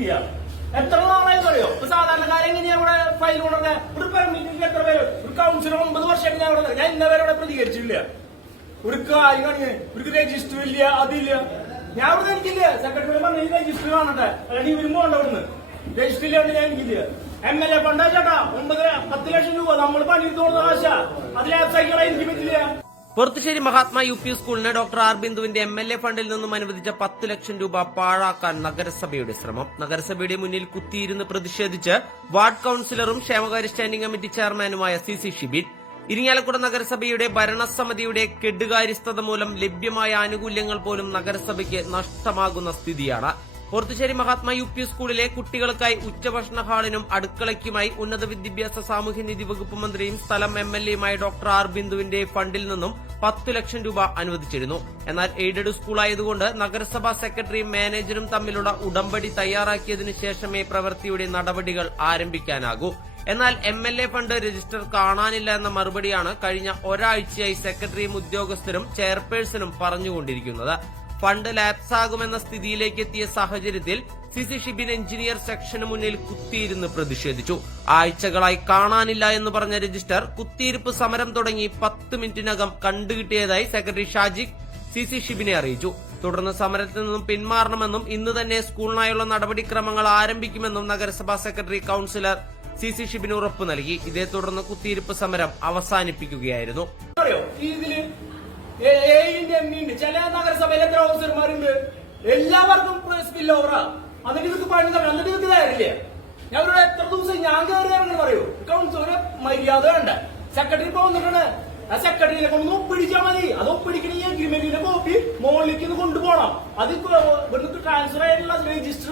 ചെയ്യാം. എത്ര നാളായി അറിയോ? സാധാരണക്കാരെ എങ്ങനെയാ ഇവിടെ ഫയൽ കൊണ്ടുവന്നെ? ഒരു പെർമിറ്റിന് എത്ര പേര്? ഒരു കൗൺസിലർ 9 വർഷം ഞാൻ ഇന്നവരെ ഇവിടെ പ്രതികരിച്ചില്ല. ഒരു കാര്യം കാണിങ്ങനെ ഒരു രജിസ്റ്റർ ഇല്ല, അതില്ല. ഞാൻ ഇവിടെ എനിക്കില്ല. സെക്രട്ടറി പറഞ്ഞ രജിസ്റ്റർ കാണട്ടെ, അല്ലെങ്കിൽ ഇവരും പോകണ്ട ഇവിടുന്ന്. രജിസ്റ്റർ ഇല്ലാണ്ട് ഞാൻ എനിക്കില്ല. MLA ഫണ്ടാ ചേട്ടാ 9-10 ലക്ഷം രൂപ നമ്മൾ പണിയെടുത്ത് കൊടുത്ത ആശ അതിൽ ആപ്സായിക്കാൻ എനിക്ക് പറ്റില്ല. പൊറത്തുശ്ശേരി മഹാത്മാ UP സ്കൂളിന് ഡോക്ടർ ആർ ബിന്ദുവിന്റെ MLA ഫണ്ടിൽ നിന്നും അനുവദിച്ച 10 ലക്ഷം രൂപ പാഴാക്കാൻ നഗരസഭയുടെ ശ്രമം. നഗരസഭയുടെ മുന്നിൽ കുത്തിയിരുന്ന് പ്രതിഷേധിച്ച് വാർഡ് കൌൺസിലറും ക്ഷേമകാര്യ സ്റ്റാൻഡിംഗ് കമ്മിറ്റി ചെയർമാനുമായ CC ഷിബിൻ. ഇരിങ്ങാലക്കുട നഗരസഭയുടെ ഭരണസമിതിയുടെ കെടുകാര്യസ്ഥത മൂലം ലഭ്യമായ ആനുകൂല്യങ്ങൾ പോലും നഗരസഭയ്ക്ക് നഷ്ടമാകുന്ന സ്ഥിതിയാണ്. പൊറത്തുശ്ശേരി മഹാത്മാ UP സ്കൂളിലെ കുട്ടികൾക്കായി ഉച്ചഭക്ഷണ ഹാളിനും അടുക്കളയ്ക്കുമായി ഉന്നത വിദ്യാഭ്യാസ സാമൂഹ്യനീതി വകുപ്പ് മന്ത്രിയും സ്ഥലം MLAയുമായ ഡോക്ടർ ആർ ബിന്ദുവിന്റെ ഫണ്ടിൽ നിന്നും 10 ലക്ഷം രൂപ അനുവദിച്ചിരുന്നു. എന്നാൽ എയ്ഡഡ് സ്കൂളായതുകൊണ്ട് നഗരസഭാ സെക്രട്ടറിയും മാനേജരും തമ്മിലുള്ള ഉടമ്പടി തയ്യാറാക്കിയതിനു ശേഷമേ പ്രവൃത്തിയുടെ നടപടികൾ ആരംഭിക്കാനാകൂ. എന്നാൽ MLA ഫണ്ട് രജിസ്റ്റർ കാണാനില്ല എന്ന മറുപടിയാണ് കഴിഞ്ഞ ഒരാഴ്ചയായി സെക്രട്ടറിയും ഉദ്യോഗസ്ഥരും ചെയർപേഴ്സണും പറഞ്ഞുകൊണ്ടിരിക്കുന്നത്. ഫണ്ട് ലാപ്സാകുമെന്ന സ്ഥിതിയിലേക്ക് എത്തിയ സാഹചര്യത്തിൽ CC ഷിബിൻ എഞ്ചിനീയർ സെക്ഷന് മുന്നിൽ കുത്തിയിരുന്ന് പ്രതിഷേധിച്ചു. ആഴ്ചകളായി കാണാനില്ല എന്ന് പറഞ്ഞ രജിസ്റ്റർ കുത്തിയിരിപ്പ് സമരം തുടങ്ങി 10 മിനിറ്റിനകം കണ്ടുകിട്ടിയതായി സെക്രട്ടറി ഷാജിഖ് CC ഷിബിനെ അറിയിച്ചു. തുടർന്ന് സമരത്തിൽ നിന്നും പിന്മാറണമെന്നും ഇന്ന് തന്നെ സ്കൂളിനായുള്ള നടപടിക്രമങ്ങൾ ആരംഭിക്കുമെന്നും നഗരസഭാ സെക്രട്ടറി കൌൺസിലർ CC ഷിബിന് ഉറപ്പു നൽകി. ഇതേ തുടർന്ന് കുത്തിയിരിപ്പ് സമരം അവസാനിപ്പിക്കുകയായിരുന്നു. ചില നഗരസഭയിൽ എത്ര ഓഫീസർമാരുണ്ട്? എല്ലാവർക്കും സ്പിൽ ഓവറാ. അതിന് ഇവർക്ക് പണി തരണം, എന്നിട്ട് ഇവർക്ക് തരില്ല. ഞാൻ ഇവിടെ എത്ര ദിവസം ഞാൻ കയറിയാണെന്ന് പറയൂ. കൗൺസിൽ ഒരു മര്യാദ വേണ്ട. സെക്രട്ടറി ഇപ്പൊ വന്നിട്ടാണ്. ആ സെക്രട്ടറിനെ കൊണ്ടൊന്ന് ഒപ്പിടിച്ചാൽ മതി. അത് ഒപ്പിടിക്കണ ഈ അഗ്രിമെന്റിന്റെ കോപ്പി മുകളിലേക്ക് കൊണ്ടുപോകണം. അത് ഇവിടുന്ന് ട്രാൻസ്ഫർ ആയിട്ടുള്ള രജിസ്റ്റർ